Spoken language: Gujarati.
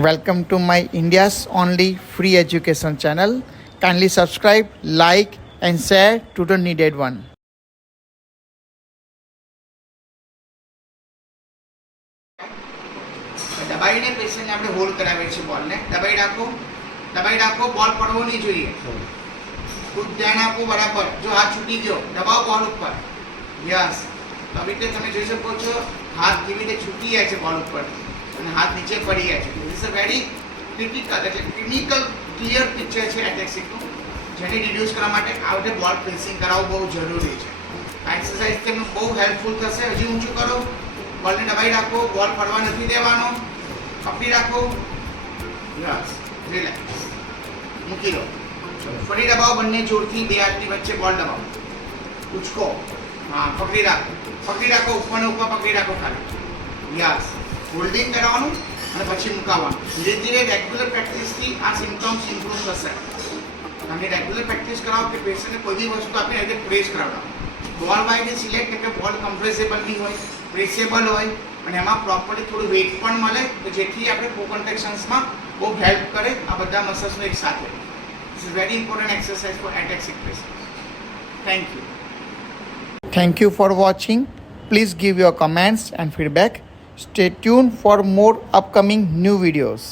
Welcome to my India's only free education channel. Kindly subscribe, like and share to the needed one. દબાઈને પેશન્ટને આપણે હોલ્ડ કરાવીએ છીએ બોલને. દબાઈ રાખો, બોલ પડવો નહીં જોઈએ. ખૂબ ધ્યાન આપો બરાબર. જો હાથ છૂટી ગયો દબાવો બોલ ઉપર. યસ. આવી રીતે તમે જોઈ શકો છો હાથ કેવી રીતે છૂટી જાય છે બોલ ઉપર અને હાથ નીચે પડી જાય છે. This is a very clinical clear picture છે એટેક્સિકનું, જેને રિડ્યુસ કરવા માટે આ રીતે બોલ પ્રેસિંગ કરાવવું બહુ જરૂરી છે. આ એક્સરસાઇઝ તમને બહુ હેલ્પફુલ થશે. હજી ઊંચું કરો, બોલને દબાઈ રાખો, બોલ પડવા નથી દેવાનો, પકડી રાખો. યસ, રિલેક્સ, મૂકી દો. ફરી દબાવો બંને જોરથી, બે હાથની વચ્ચે બોલ દબાવો, ઉચકો. હા, પકડી રાખો, ઉપરને ઉપર પકડી રાખો ખાલી. યસ, હોલ્ડિંગ કરાવવાનું અને પછી મુકાવવાનું. ધીરે ધીરે રેગ્યુલર પ્રેક્ટિસથી આ સિમ્પટમ્સ ઇમ્પ્રૂવ થશે. તમે રેગ્યુલર પ્રેક્ટિસ કરાવો કે પેશન્ટને કોઈ બી વસ્તુ આપીને રીતે પ્રેસ કરાવડાવો. બોલ વાઇઝ સિલેક્ટ કે બોલ કમ્પ્રેસેબલ બી હોય, પ્રેસેબલ હોય અને એમાં પ્રોપરલી થોડું વેઇટ પણ મળે, તો જેથી આપણે કોન્ટ્રેક્શન્સમાં બહુ હેલ્પ કરે આ બધા મસલ્સનો એક સાથે. This is very important exercise for ataxic patients. Thank you. Thank you for watching. Please give your comments and feedback. Stay tuned for more upcoming new videos.